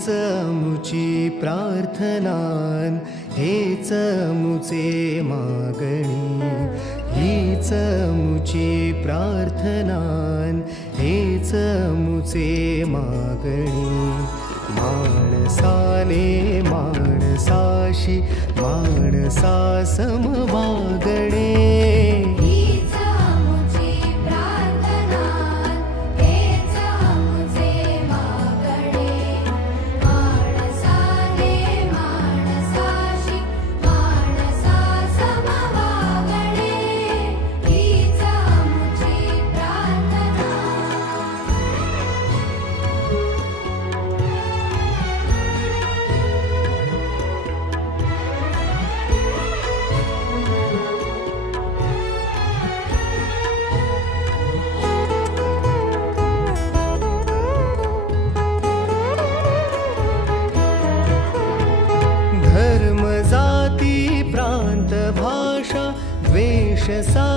हीच अमुची प्रार्थनान, हेच अमुचे मागणी. हीच अमुची प्रार्थनान, हेच अमुचे मागणी. माणसाने माणसाशी माणसा सम वागणे. हीच अमुची प्रार्थना, हेच अमुचे मागणे. माणसाने माणसाशी माणसा सम वागणे. हीच अमुची प्रार्थना. धर्म जाती प्रांत भाषा द्वेष सा